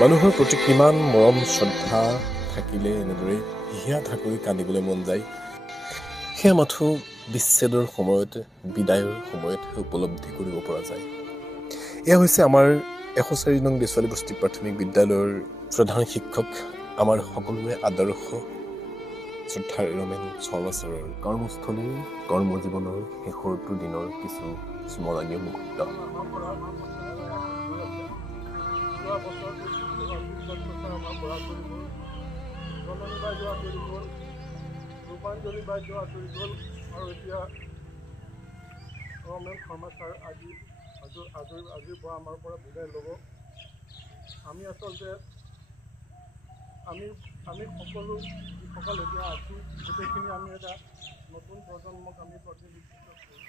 মানুহৰ প্ৰতি কিমান মৰম শ্ৰদ্ধা থাকিলে এনেদৰে হিয়া ধাকৈ কান্দিবলৈ মন যায় সেয়া মাথো বিচ্ছেদৰ সময়ত বিদায়ৰ সময়তহে উপলব্ধি কৰিব পৰা যায়। এয়া হৈছে আমাৰ 104 নং দেশৱালী বস্তি প্ৰাথমিক বিদ্যালয়ৰ প্ৰধান শিক্ষক আমাৰ সকলোৰে আদৰ্শ শ্ৰদ্ধাৰ ৰমেন শৰ্মা ছাৰৰ কৰ্মস্থলীৰ কৰ্মজীৱনৰ শেষৰটো দিনৰ কিছু স্মৰণীয় মুহূৰ্ত। ৰূপাঞ্জলি বাইদেউ আঁতৰি গ'ল আৰু এতিয়া ৰমেন শৰ্মা ছাৰ আজিৰ পৰা আমাৰ পৰা বিদায় ল'ব। আমি আচলতে আমি সকলো যিসকল এতিয়া আছোঁ গোটেইখিনি আমি এটা নতুন প্ৰজন্মক আমি প্ৰতিনিধিত্ব কৰোঁ।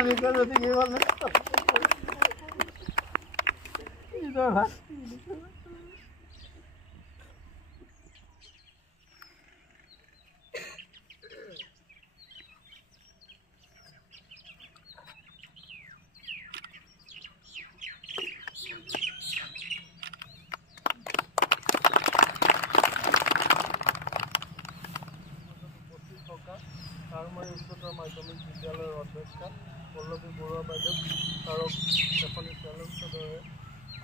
আমি কথা থেকে বললাম চাৰমাৰী উচ্চতৰ মাধ্যমিক বিদ্যালয়ৰ অধ্যক্ষা পল্লৱী বৰুৱা বাইদেউ ছাৰক এখনি চেলেঞ্জৰে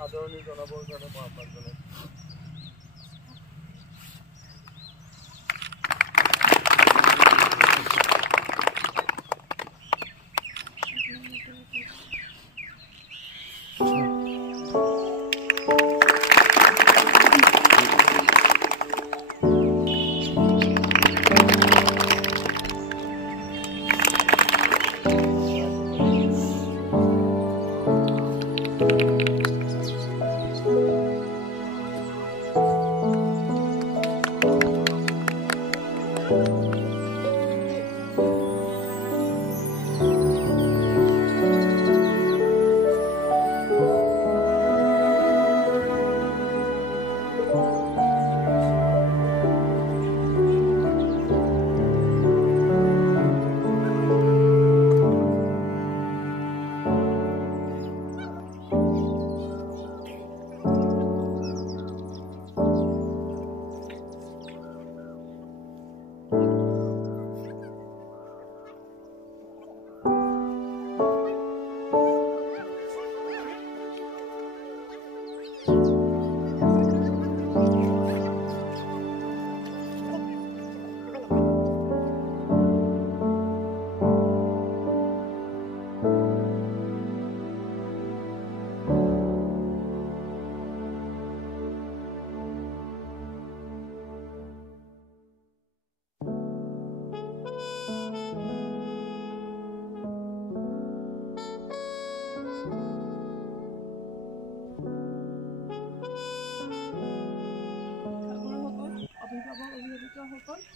আদৰণি জনাবৰ কাৰণে মই আহ্বান জনাইছোঁ।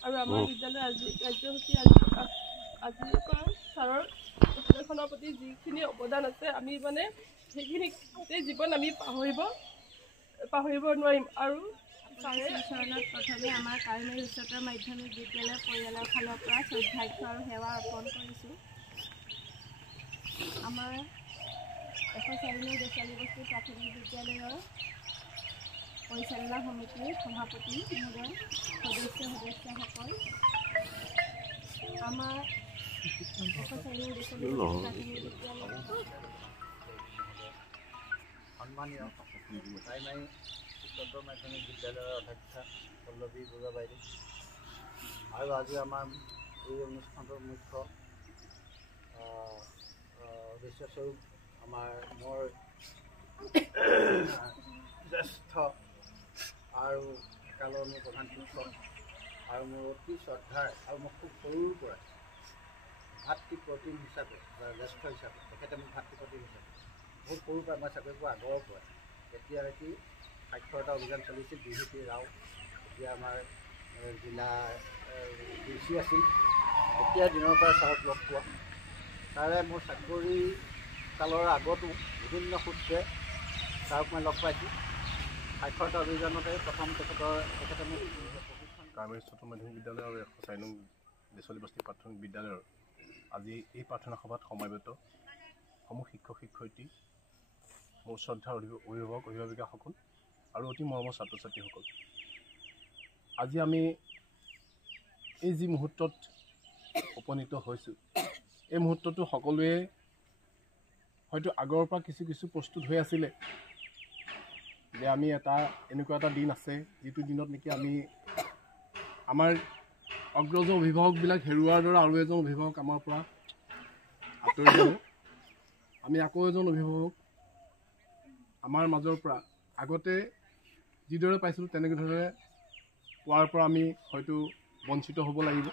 আৰু আমাৰ বিদ্যালয়ৰ আজি কাৰ্যসূচী আজিৰ পৰা ছাৰৰ বিদ্যালয়খনৰ প্ৰতি যিখিনি অৱদান আছে আমি মানে সেইখিনি গোটেই জীৱন আমি পাহৰিব নোৱাৰিম। আৰু চৰণত প্ৰথমে আমাৰ কাৰ্মেল উচ্চতৰ মাধ্যমিক বিদ্যালয় পৰিয়ালৰ ফালৰ পৰা শ্ৰদ্ধাৰ্ঘ্য আৰু সেৱা অৰ্পণ কৰিছোঁ। আমাৰ 104 নং দেশৱালী বস্তি প্ৰাথমিক বিদ্যালয়ৰ পৰিচালনা সমিতিৰ সভাপতি মহোদয়, সদস্যসকল, আমাৰ 104 নং দেশৱালী বস্তি প্ৰাথমিক বিদ্যালয়ৰ সন্মানীয় প্ৰাইমাৰী উচ্চতৰ মাধ্যমিক বিদ্যালয়ৰ অধ্যক্ষা পল্লৱী বৰুৱা বাইদেউ আৰু আজি আমাৰ এই অনুষ্ঠানটোৰ মুখ্য উদ্দেশ্যস্বৰূপ আমাৰ মোৰ জ্যেষ্ঠ আৰু কালৰ মোৰ প্ৰধান শিক্ষক আৰু মোৰ অতি শ্ৰদ্ধাৰ আৰু মই খুব সৰুৰ পৰা ভাতৃপ্ৰতিম হিচাপে বা জ্যেষ্ঠ হিচাপে তেখেতে মোক ভাতৃপ্ৰতিম হিচাপে বহুত সৰুৰ পৰা মই চাকৰি পোৱা আগৰ পৰা এতিয়ালৈকে সাক্ষৰতা অভিযান চলিছিল বিভূতি ৰাও এতিয়া আমাৰ জিলা DC আছিল তেতিয়া দিনৰ পৰা ছাৰক লগ পোৱা তাৰে মোৰ চাকৰি কালৰ আগতো বিভিন্ন সূত্ৰে ছাৰক মই লগ পাইছোঁ সাক্ষৰতা অভিযানতে প্ৰথম তেখেতে মোক কাৰ্মেল উচ্চতৰ মাধ্যমিক বিদ্যালয় আৰু 104 নং দেশলী বস্তি প্ৰাথমিক বিদ্যালয়ৰ আজি এই প্ৰাৰ্থনা সভাত সমবেত সমূহ শিক্ষক শিক্ষয়িত্ৰী মোৰ শ্ৰদ্ধাৰ অভিভাৱক অভিভাৱিকাসকল আৰু অতি মৰমৰ ছাত্ৰ ছাত্ৰীসকল আজি আমি এই যি মুহূৰ্তত উপনীত হৈছোঁ এই মুহূৰ্তটো সকলোৱে হয়তো আগৰ পৰা কিছু প্ৰস্তুত হৈ আছিলে যে আমি এনেকুৱা এটা দিন আছে যিটো দিনত নেকি আমি আমাৰ অগ্ৰজ অভিভাৱকবিলাক হেৰুৱাৰ দৰে আৰু এজন অভিভাৱক আমাৰ পৰা আঁতৰি যাব আমি আকৌ এজন অভিভাৱক আমাৰ মাজৰ পৰা আগতে যিদৰে পাইছিলোঁ তেনেদৰে পোৱাৰ পৰা আমি হয়তো বঞ্চিত হ'ব লাগিব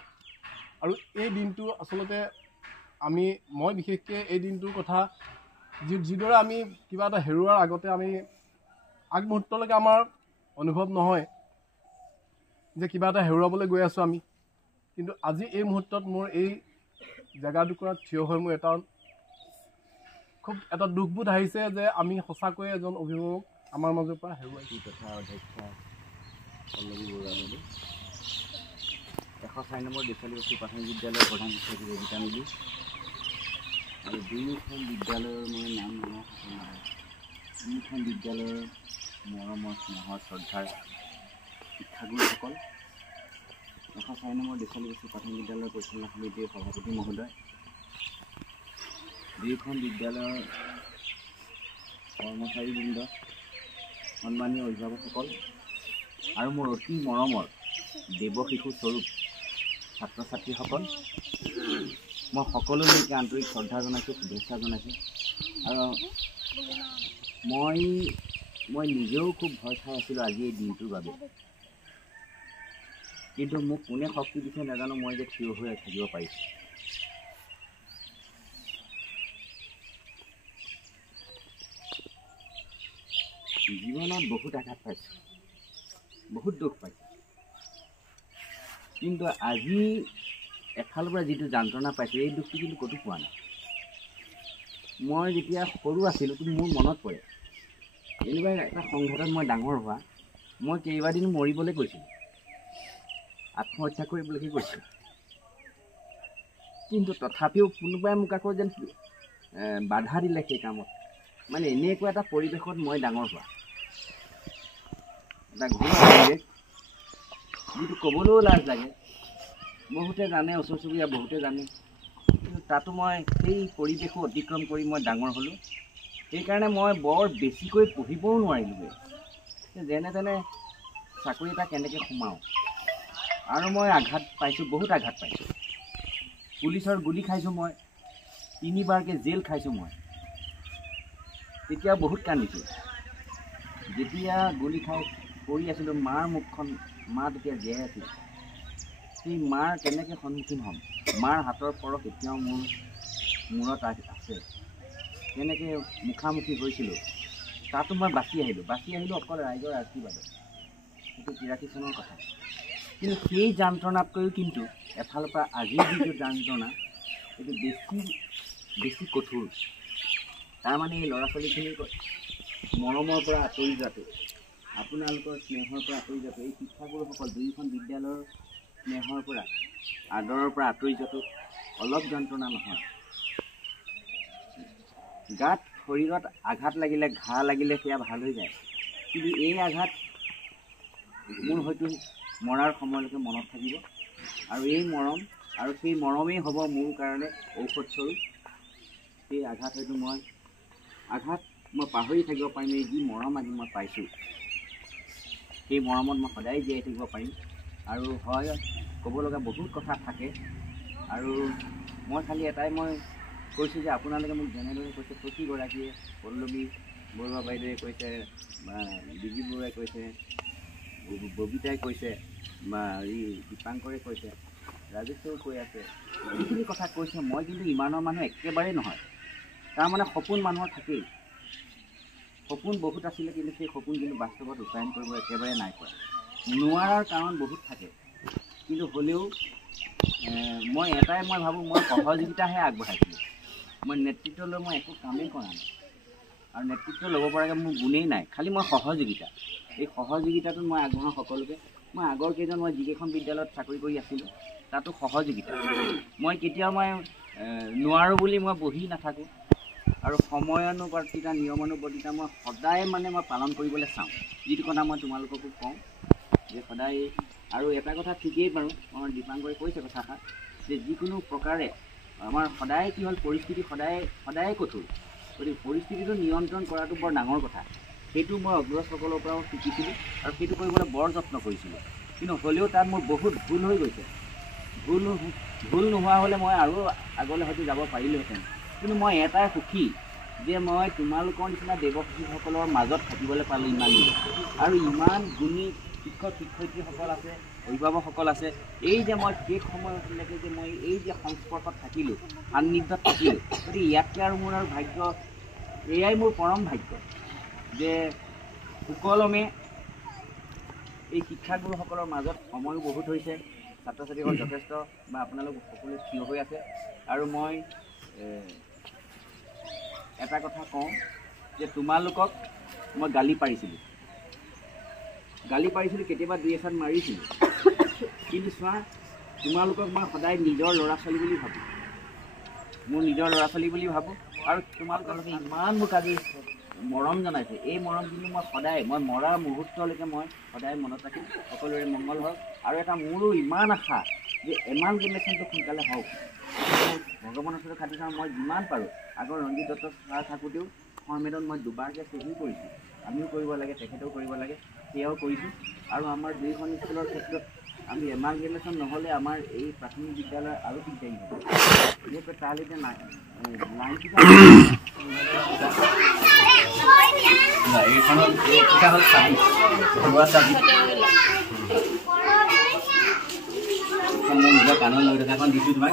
আৰু এই দিনটো আচলতে মই বিশেষকৈ এই দিনটোৰ কথা যিদৰে আমি কিবা এটা হেৰুৱাৰ আগতে আমি আগমুহূৰ্তলৈকে আমাৰ অনুভৱ নহয় যে কিবা এটা হেৰুৱাবলৈ গৈ আছোঁ আমি কিন্তু আজি এই মুহূৰ্তত মোৰ এই জেগাডোখৰত থিয় হৈ মোৰ খুব এটা দুখবোধ আহিছে যে আমি সঁচাকৈয়ে এজন অভিভাৱক আমাৰ মাজৰ পৰা হেৰুৱাইছোঁ তথা অধ্যক্ষা পল্লৱী বৰুৱাদেৱী 104 নম্বৰ দেশলী বস্তি প্ৰাথমিক বিদ্যালয়ৰ প্ৰধান শিক্ষক ৰেবিকা মিলি আৰু দুয়োখন বিদ্যালয়ৰ মই নাম মনত আছে দুয়োখন বিদ্যালয়ৰ মৰমৰ স্নেহৰ শ্ৰদ্ধাৰ শিক্ষাগুৰুসকল 104 নম্বৰ দেশলী বস্তি প্ৰাথমিক বিদ্যালয়ৰ পৰিচালনা সমিতিৰ সভাপতি মহোদয় দুয়োখন বিদ্যালয়ৰ কৰ্মচাৰীবৃন্দ সন্মানীয় অভিভাৱকসকল আৰু মোৰ অতি মৰমৰ দেৱশিশু স্বৰূপ ছাত্ৰ ছাত্ৰীসকল মই সকলোলৈকে আন্তৰিক শ্ৰদ্ধা জনাইছোঁ শুভেচ্ছা জনাইছোঁ আৰু মই নিজেও খুব ভয় খাই আছিলোঁ আজি এই দিনটোৰ বাবে কিন্তু মোক কোনে শক্তি দিছে নাজানো মই যে থিয় হৈ থাকিব পাৰিছোঁ জীৱনত বহুত আঘাত পাইছোঁ বহুত দুখ পাইছোঁ কিন্তু আজি এফালৰ পৰা যিটো যন্ত্ৰণা পাইছোঁ এই দুখটো কিন্তু ক'তো পোৱা নাই মই যেতিয়া সৰু আছিলোঁ কিন্তু মোৰ মনত পৰে এনেকুৱা এটা সংঘাতত মই ডাঙৰ হোৱা মই কেইবাদিন মৰিবলৈ কৈছিলোঁ আত্মহত্যা কৰিবলৈকে কৈছিলোঁ কিন্তু তথাপিও কোনোবাই মোক আকৌ যেন বাধা দিলে সেই কামত মানে এনেকুৱা এটা পৰিৱেশত মই ডাঙৰ হোৱা এটা ঘৰুৱা পৰিৱেশ যিটো ক'বলৈও লাজ লাগে বহুতে জানে ওচৰ চুবুৰীয়া বহুতে জানে কিন্তু তাতো মই সেই পৰিৱেশো অতিক্ৰম কৰি মই ডাঙৰ হ'লোঁ সেইকাৰণে মই বৰ বেছিকৈ পঢ়িবও নোৱাৰিলোঁগৈ যেনে তেনে চাকৰি এটা কেনেকৈ সোমাওঁ আৰু মই আঘাত পাইছোঁ বহুত আঘাত পাইছোঁ পুলিচৰ গুলি খাইছোঁ মই 3বাৰকৈ জেল খাইছোঁ মই তেতিয়া বহুত কান্দিছোঁ যেতিয়া গুলি খাই পৰি আছিলোঁ মাৰ মুখখন মা তেতিয়া জীয়াই আছিল সেই মাৰ কেনেকৈ সন্মুখীন হ'ম মাৰ হাতৰ পৰশ এতিয়াও মোৰ মূৰত আছে কেনেকৈ মুখামুখি হৈছিলোঁ তাতো মই বাচি আহিলোঁ অকল ৰাইজৰ আশীৰ্বাদত সেইটো 83 চনৰ কথা কিন্তু সেই যন্ত্ৰণাতকৈও কিন্তু এফালৰ পৰা আজিৰ যিটো যন্ত্ৰণা সেইটো বেছি কঠোৰ তাৰমানে এই ল'ৰা ছোৱালীখিনিক মৰমৰ পৰা আঁতৰি যোৱাটো আপোনালোকৰ স্নেহৰ পৰা আঁতৰি যোৱাটো এই শিক্ষাগুৰুসকল দুয়োখন বিদ্যালয়ৰ স্নেহৰ পৰা আদৰৰ পৰা আঁতৰি যোৱাটো অলপ যন্ত্ৰণা নহয় গাত শৰীৰত আঘাত লাগিলে ঘাঁ লাগিলে সেয়া ভাল হৈ যায় কিন্তু এই আঘাত মোৰ হয়তো মৰাৰ সময়লৈকে মনত থাকিব আৰু এই মৰম আৰু সেই মৰমেই হ'ব মোৰ কাৰণে ঔষধস্বৰূপ সেই আঘাত হয়তো মই পাহৰি থাকিব পাৰিম এই যি মৰম আজি মই পাইছোঁ সেই মৰমত মই সদায় জীয়াই থাকিব পাৰিম আৰু হয় ক'ব লগা বহুত কথা থাকে আৰু মই খালি এটাই মই কৈছোঁ যে আপোনালোকে মোক যেনেদৰে কৈছে প্ৰতিগৰাকীয়ে পল্লৱী বৰুৱা বাইদেৱে কৈছে বা বিজি বৰুৱাই কৈছে ববিতাই কৈছে বা এই দীপাংকৰে কৈছে, ৰাজেশেও কৈ আছে, যিখিনি কথা কৈছে মই কিন্তু ইমানৰ মানুহ একেবাৰে নহয়। তাৰমানে সপোন মানুহৰ থাকেই, সপোন বহুত আছিলে, কিন্তু সেই সপোন কিন্তু বাস্তৱত ৰূপায়ণ কৰিব একেবাৰে নাই পৰা। নোৱাৰাৰ কাৰণ বহুত থাকে, কিন্তু হ'লেও মই এটাই মই ভাবোঁ, মই সহযোগিতাহে আগবঢ়াইছিলোঁ। মই নেতৃত্ব লৈ মই একো কামেই কৰা নাই, আৰু নেতৃত্ব ল'ব পৰাকৈ মোৰ গুণেই নাই, খালি মই সহযোগিতা। এই সহযোগিতাটো মই আগবঢ়াওঁ সকলোকে। মই আগৰ কেইজন মই যিকেইখন বিদ্যালয়ত চাকৰি কৰি আছিলোঁ তাতো সহযোগিতা। মই কেতিয়াও নোৱাৰোঁ বুলি মই বহি নাথাকোঁ, আৰু সময়ানুবৰ্তিতা নিয়মানুবৰ্তিতা মই সদায় মই পালন কৰিবলৈ চাওঁ। যিটো কথা মই তোমালোককো কওঁ যে সদায়, আৰু এটা কথা ঠিকেই বাৰু, আমাৰ দীপাংকৰে কৈছে কথাষাৰ যে যিকোনো প্ৰকাৰে আমাৰ সদায় কি হ'ল, পৰিস্থিতি সদায় কঠোৰ, গতিকে পৰিস্থিতিটো নিয়ন্ত্ৰণ কৰাটো বৰ ডাঙৰ কথা। সেইটো মই অগ্ৰজসকলৰ পৰাও শিকিছিলোঁ, আৰু সেইটো কৰিবলৈ বৰ যত্ন কৰিছিলোঁ। কিন্তু হ'লেও তাত মোৰ বহুত ভুল হৈ গৈছে। ভুল নোহোৱা হ'লে মই আৰু আগলৈ হয়তো যাব পাৰিলোহেঁতেন। কিন্তু মই এটাই সুখী যে মই তোমালোকৰ নিচিনা দেৱশিশুসকলৰ মাজত থাকিবলৈ পালোঁ ইমান দিন, আৰু ইমান গুণী শিক্ষক শিক্ষয়িত্ৰীসকল আছে, অভিভাৱকসকল আছে। এই যে মই শেষ সময়লৈকে যে মই এই যে সংস্পৰ্শত থাকিলোঁ, সান্নিধ্যত থাকিলোঁ, গতিকে ইয়াতকৈ আৰু মোৰ আৰু ভাগ্য, এয়াই মোৰ পৰম ভাগ্য যে সুকলমে এই শিক্ষাগুৰুসকলৰ মাজত সময়ো বহুত হৈছে, ছাত্ৰ ছাত্ৰীসকল যথেষ্ট বা আপোনালোক সকলোৱে থিয় হৈ আছে। আৰু মই এটা কথা কওঁ যে তোমালোকক মই গালি পাৰিছিলোঁ, কেতিয়াবা দুই এচাট মাৰিছিলোঁ, কিন্তু চোৱা, তোমালোকক মই সদায় নিজৰ ল'ৰা ছোৱালী বুলি ভাবোঁ, মোৰ নিজৰ ল'ৰা ছোৱালী বুলি ভাবোঁ। আৰু তোমালোকে ইমান মোক আজি মৰম জনাইছে, এই মৰম কিন্তু মই সদায়, মই মৰা মুহূৰ্তলৈকে মই সদায় মনত ৰাখিম। সকলোৰে মংগল হওক। আৰু এটা মোৰো ইমান আশা যে এমালগেমেশ্যনটো সোনকালে হওক। ভগৱানৰ ওচৰত খাটি চাওঁ, মই যিমান পাৰোঁ, আগৰ ৰঞ্জিত দত্ত ছাৰ থাকোঁতেও ফৰ্মেটত মই দুবাৰকৈ চহী কৰিছোঁ, আমিও কৰিব লাগে, তেখেতেও কৰিব লাগে, সেয়াও কৰিছোঁ। আৰু আমাৰ দুয়োখন স্কুলৰ ক্ষেত্ৰত আমি এমালগেমেশ্যন নহ'লে আমাৰ এই প্ৰাথমিক বিদ্যালয় আৰু দিগদাৰী হ'ব। বিশেষকৈ তালৈ এতিয়া এইখনত এইকেইটা হ'ল চাবি, ঘৰুৱা চাবি। মোৰ নিজৰ কাণত লৈ থকা এখন দিছোঁ তোমাক,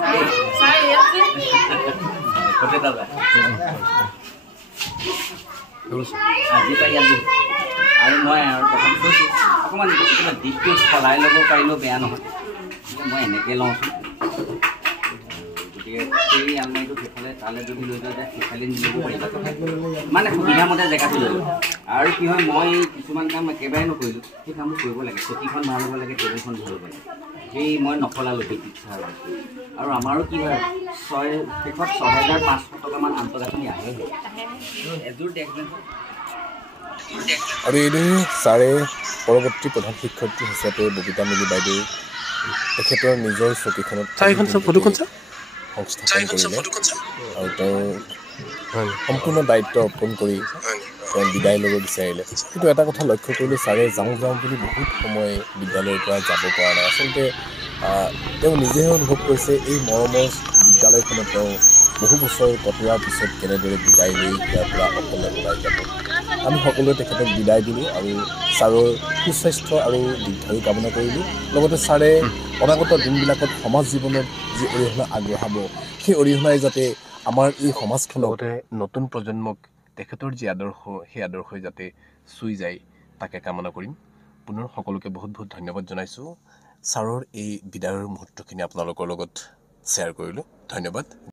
আজি পাই ইয়াত দিওঁ। আৰু মই প্ৰথম কৈছোঁ অকণমান দিশটো সলাই ল'ব পাৰিলেও বেয়া নহয়, মই এনেকৈ লওঁচোন। গতিকে সেই আলমাৰিটো সেইফালে তালৈ যদি লৈ যোৱা যায়, সেইফালে নি ল'ব পাৰিবা, সুবিধামতে জেগাটো লৈ লওঁ। আৰু কি হয়, মই কিছুমান কাম একেবাৰে নকৰিলোঁ, সেই কামবোৰ কৰিব লাগে। চকীখন ভাল হ'ব লাগে, টেবুলখন ভাল হ'ব লাগে, সেই মই নকলালোঁ সেই ইচ্ছা। আৰু আমাৰো কি হয়, শেষত 6,500 টকামান আন্তঃগাঁথনি আহে, এযোৰ ডেস্ক বেঞ্চত। আৰু এইদৰে ছাৰে পৰৱৰ্তী প্ৰধান শিক্ষয়িত্ৰী হিচাপে ববিতা মিলি বাইদেউ তেখেতৰ নিজৰ চকীখনত সংস্থাপন কৰিলে, আৰু তেওঁ সম্পূৰ্ণ দায়িত্ব অৰ্পণ কৰি তেওঁ বিদায় ল'ব বিচাৰিলে। কিন্তু এটা কথা লক্ষ্য কৰিলোঁ, ছাৰে যাওঁ বুলি বহুত সময় বিদ্যালয়ৰ পৰা যাব পৰা নাই। আচলতে তেওঁ নিজেহে অনুভৱ কৰিছে, এই মৰমৰ বিদ্যালয়খনত তেওঁ বহু বছৰ কটোৱাৰ পিছত কেনেদৰে বিদায় লৈ ইয়াৰ পৰা অকলে ওলাই যাব। আমি সকলোৱে তেখেতক বিদায় দিলোঁ, আৰু ছাৰৰ সুস্বাস্থ্য আৰু দীৰ্ঘায়ু কামনা কৰিলোঁ। লগতে ছাৰে অনাগত দিনবিলাকত সমাজ জীৱনত যি অৰিহণা আগবঢ়াব, সেই অৰিহণাই যাতে আমাৰ এই সমাজখনৰ লগতে নতুন প্ৰজন্মক তেখেতৰ যি আদৰ্শ, সেই আদৰ্শই যাতে চুই যায়, তাকে কামনা কৰিম। পুনৰ সকলোকে বহুত বহুত ধন্যবাদ জনাইছোঁ। ছাৰৰ এই বিদায়ৰ মুহূৰ্তখিনি আপোনালোকৰ লগত শ্বেয়াৰ কৰিলোঁ। ধন্যবাদ।